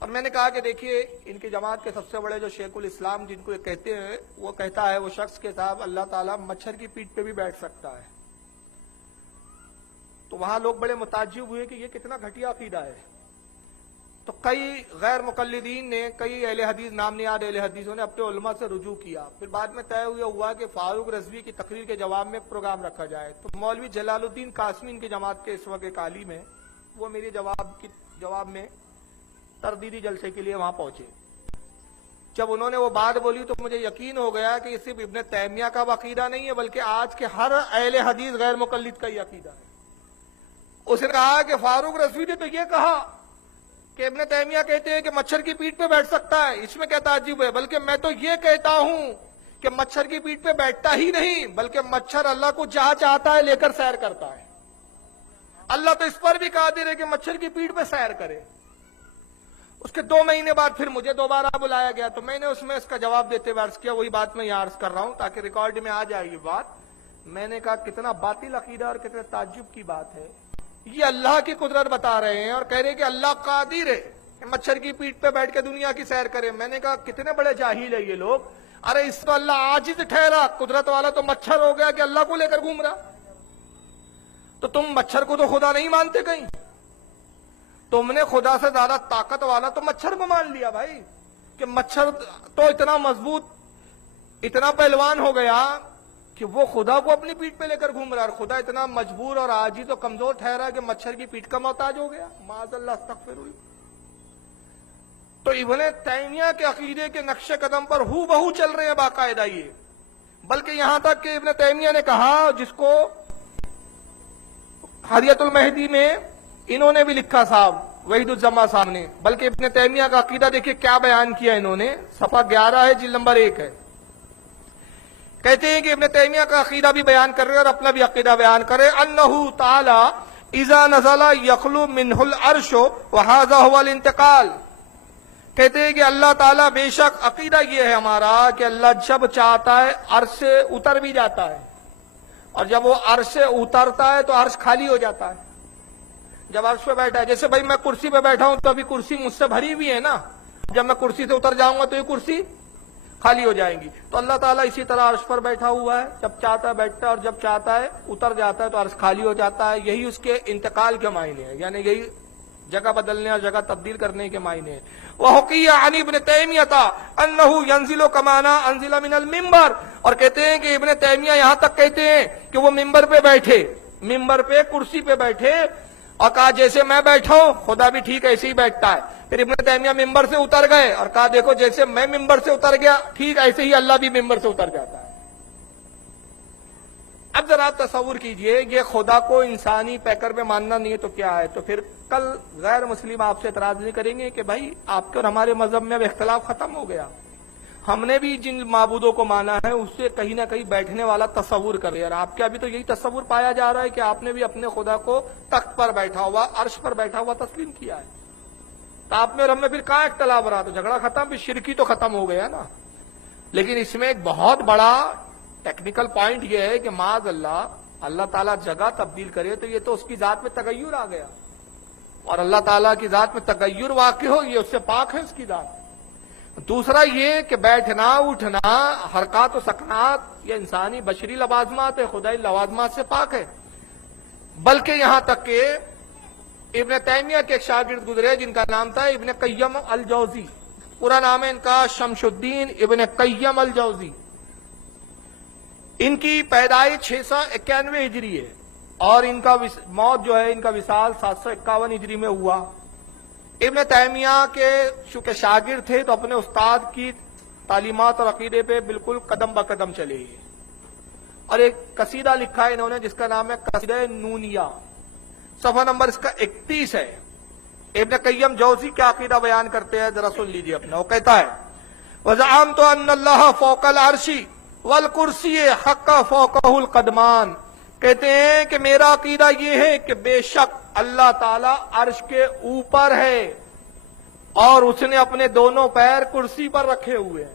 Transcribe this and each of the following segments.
اور میں نے کہا کہ دیکھیے ان کی جماعت کے سب سے بڑے جو شیخ الاسلام جن کو یہ کہتے ہیں، وہ کہتا ہے وہ شخص کے صاحب اللہ تعالیٰ مچھر کی پیٹھ پہ بھی بیٹھ سکتا ہے. تو وہاں لوگ بڑے متعجب ہوئے کہ یہ کتنا گھٹیا عقیدہ ہے. تو کئی غیر مقلدین نے، کئی اہل حدیث، نام نیاد اہل حدیثوں نے اپنے علماء سے رجوع کیا. پھر بعد میں طے ہوا کہ فاروق رضوی کی تقریر کے جواب میں پروگرام رکھا جائے. تو مولوی جلال الدین قاسمی ان کی جماعت کے اس وقت ایک عالم ہے، وہ میرے جواب میں تردیدی جلسے کے لیے وہاں پہنچے. جب انہوں نے وہ بات بولی تو مجھے یقین ہو گیا کہ یہ صرف ابن تیمیہ کا عقیدہ نہیں ہے، بلکہ آج کے ہر اہل حدیث غیر مقلد کا یہ عقیدہ ہے. اس نے کہا کہ فاروق رضوی نے تو یہ کہا کہ ابن تیمیہ کہتے ہیں کہ مچھر کی پیٹھ پہ بیٹھ سکتا ہے، اس میں کیا تعجب ہے؟ بلکہ میں تو یہ کہتا ہوں کہ مچھر کی پیٹھ پہ بیٹھتا ہی نہیں، بلکہ مچھر اللہ کو جہاں چاہتا ہے لے کر سیر کرتا ہے. اللہ تو اس پر بھی قادر ہے کہ مچھر کی پیٹھ پہ سیر کرے. اس کے 2 مہینے بعد پھر مجھے دوبارہ بلایا گیا تو میں نے اس میں اس کا جواب دیتے ہوئے عرض کیا، وہی بات میں یہاں عرض کر رہا ہوں تاکہ ریکارڈ میں آ جائے یہ بات. میں نے کہا کتنا باطل عقیدہ اور کتنے تعجب کی بات ہے. یہ اللہ کی قدرت بتا رہے ہیں اور کہہ رہے ہیں کہ اللہ قادر ہے کہ مچھر کی پیٹھ پہ بیٹھ کے دنیا کی سیر کرے. میں نے کہا کتنے بڑے جاہل ہے یہ لوگ. ارے اس کو اللہ عاجز ٹھہرا، قدرت والا تو مچھر ہو گیا کہ اللہ کو لے کر گھوم رہا. تو تم مچھر کو تو خدا نہیں مانتے، کہیں تم نے خدا سے زیادہ طاقت والا تو مچھر کو مان لیا بھائی، کہ مچھر تو اتنا مضبوط، اتنا پہلوان ہو گیا کہ وہ خدا کو اپنی پیٹھ پہ لے کر گھوم رہا، اور خدا اتنا مجبور اور عاجز و کمزور ٹھہرا کہ مچھر کی پیٹھ کا محتاج ہو گیا. معاذ اللہ، استغفر اللہ. تو ابن تیمیہ کے عقیدے کے نقش قدم پر ہو بہو چل رہے ہیں باقاعدہ یہ. بلکہ یہاں تک کہ ابن تیمیہ نے کہا، جس کو حریت المہدی میں انہوں نے بھی لکھا صاحب، وحید الزما صاحب نے، بلکہ ابن تیمیہ کا عقیدہ دیکھیں کیا بیان کیا انہوں نے. صفحہ 11 ہے، جلد نمبر 1 ہے. کہتے ہیں کہ ابن تیمیہ کا عقیدہ بھی بیان کر رہے اور اپنا بھی عقیدہ بیان کرے. انہ تعالی اذا نزل یخلو منہ العرش وہذا هو الانتقال. کہتے ہیں کہ اللہ تعالیٰ، بے شک عقیدہ یہ ہے ہمارا کہ اللہ جب چاہتا ہے عرش سے اتر بھی جاتا ہے، اور جب وہ عرش سے اترتا ہے تو عرش خالی ہو جاتا ہے. جب عرش پہ بیٹھا ہے، جیسے بھائی میں کرسی پہ بیٹھا ہوں تو ابھی کرسی مجھ سے بھری ہوئی ہے نا، جب میں کرسی سے اتر جاؤں گا تو یہ کرسی خالی ہو جائیں گی. تو اللہ تعالیٰ اسی طرح عرش پر بیٹھا ہوا ہے، جب چاہتا ہے بیٹھتا ہے اور جب چاہتا ہے اتر جاتا ہے تو عرش خالی ہو جاتا ہے. یہی اس کے انتقال کے معنی ہے، یعنی یہی جگہ بدلنے اور جگہ تبدیل کرنے کے معنی ہے. وحقی عن ابن تیمیہ انہ ینزل کما انزل من المنبر. اور کہتے ہیں کہ ابن تیمیہ یہاں تک کہتے ہیں کہ وہ ممبر پہ بیٹھے، ممبر پہ کرسی پہ بیٹھے، اور کہا جیسے میں بیٹھا ہوں خدا بھی ٹھیک ایسے ہی بیٹھتا ہے. پھر ابن تیمیہ ممبر سے اتر گئے اور کہا دیکھو جیسے میں ممبر سے اتر گیا ٹھیک ایسے ہی اللہ بھی ممبر سے اتر جاتا ہے. اب ذرا تصور کیجئے، یہ خدا کو انسانی پیکر میں ماننا نہیں ہے تو کیا ہے؟ تو پھر کل غیر مسلم آپ سے اعتراض نہیں کریں گے کہ بھائی آپ کے اور ہمارے مذہب میں اب اختلاف ختم ہو گیا، ہم نے بھی جن معبودوں کو مانا ہے اس سے کہیں نہ کہیں بیٹھنے والا تصور کرے. اور آپ کے ابھی تو یہی تصور پایا جا رہا ہے کہ آپ نے بھی اپنے خدا کو تخت پر بیٹھا ہوا، عرش پر بیٹھا ہوا تسلیم کیا ہے. تو آپ میں اور ہم میں پھر کہاں اختلاف ہو رہا؟ تو جھگڑا ختم، پھر شرکی تو ختم ہو گیا نا. لیکن اس میں ایک بہت بڑا ٹیکنیکل پوائنٹ یہ ہے کہ معاذ اللہ تعالیٰ جگہ تبدیل کرے تو یہ تو اس کی ذات میں تغیر آ گیا، اور اللہ تعالیٰ کی ذات میں تغیر واقع ہو یہ اس سے پاک ہے اس کی ذات. دوسرا یہ کہ بیٹھنا اٹھنا حرکات و سکنات یہ انسانی بشری لوازمات ہے، خدائی لوازمات سے پاک ہے. بلکہ یہاں تک کہ ابن تیمیہ کے ایک شاگرد گزرے جن کا نام تھا ابن قیم الجوزی، پورا نام ہے ان کا شمس الدین ابن قیم الجوزی. ان کی پیدائش 691 ہجری ہے اور ان کا موت جو ہے، ان کا وصال 751 ہجری میں ہوا. ابن تیمیہ کے چونکہ شاگرد تھے تو اپنے استاد کی تعلیمات اور عقیدے پہ بالکل قدم بقدم چلے. اور ایک قصیدہ لکھا ہے انہوں نے جس کا نام ہے قصیدہ نونیہ، صفحہ نمبر اس کا 31 ہے. ابن قیم جوزی کیا عقیدہ بیان کرتے ہیں ذرا سن لیجیے اپنا. وہ کہتا ہے وَزَعَمْتُ أَنَّ اللَّهَ فَوْقَ الْعَرْشِ وَالْكُرْسِيِّ حَقَّ فَوْقَهُ الْقَدْمَانِ. کہتے ہیں کہ میرا عقیدہ یہ ہے کہ بے شک اللہ تعالیٰ عرش کے اوپر ہے اور اس نے اپنے دونوں پیر کرسی پر رکھے ہوئے ہیں.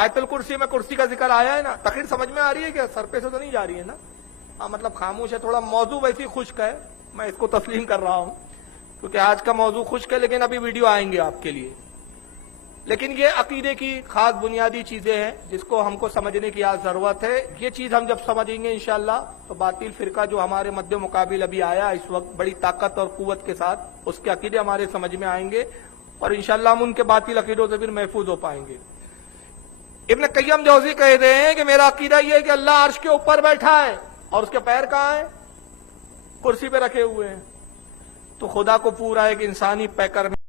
آیت الکرسی میں کرسی کا ذکر آیا ہے نا. تقریر سمجھ میں آ رہی ہے کہ سر پہ سے تو نہیں جا رہی ہے نا؟ مطلب خاموش ہے، تھوڑا موضوع ویسی خشک ہے، میں اس کو تسلیم کر رہا ہوں. کیونکہ آج کا موضوع خشک ہے لیکن ابھی ویڈیو آئیں گے آپ کے لیے. لیکن یہ عقیدے کی خاص بنیادی چیزیں ہیں جس کو ہم کو سمجھنے کی آج ضرورت ہے. یہ چیز ہم جب سمجھیں گے انشاءاللہ تو باطل فرقہ جو ہمارے مد مقابل ابھی آیا اس وقت بڑی طاقت اور قوت کے ساتھ، اس کے عقیدے ہمارے سمجھ میں آئیں گے اور انشاءاللہ ہم ان کے باطل عقیدوں سے پھر محفوظ ہو پائیں گے. ابن قیم جوزی کہہ رہے ہیں کہ میرا عقیدہ یہ ہے کہ اللہ عرش کے اوپر بیٹھا ہے اور اس کے پیر کہاں ہیں؟ کرسی پہ رکھے ہوئے ہیں. تو خدا کو پورا ایک انسانی پیکر میں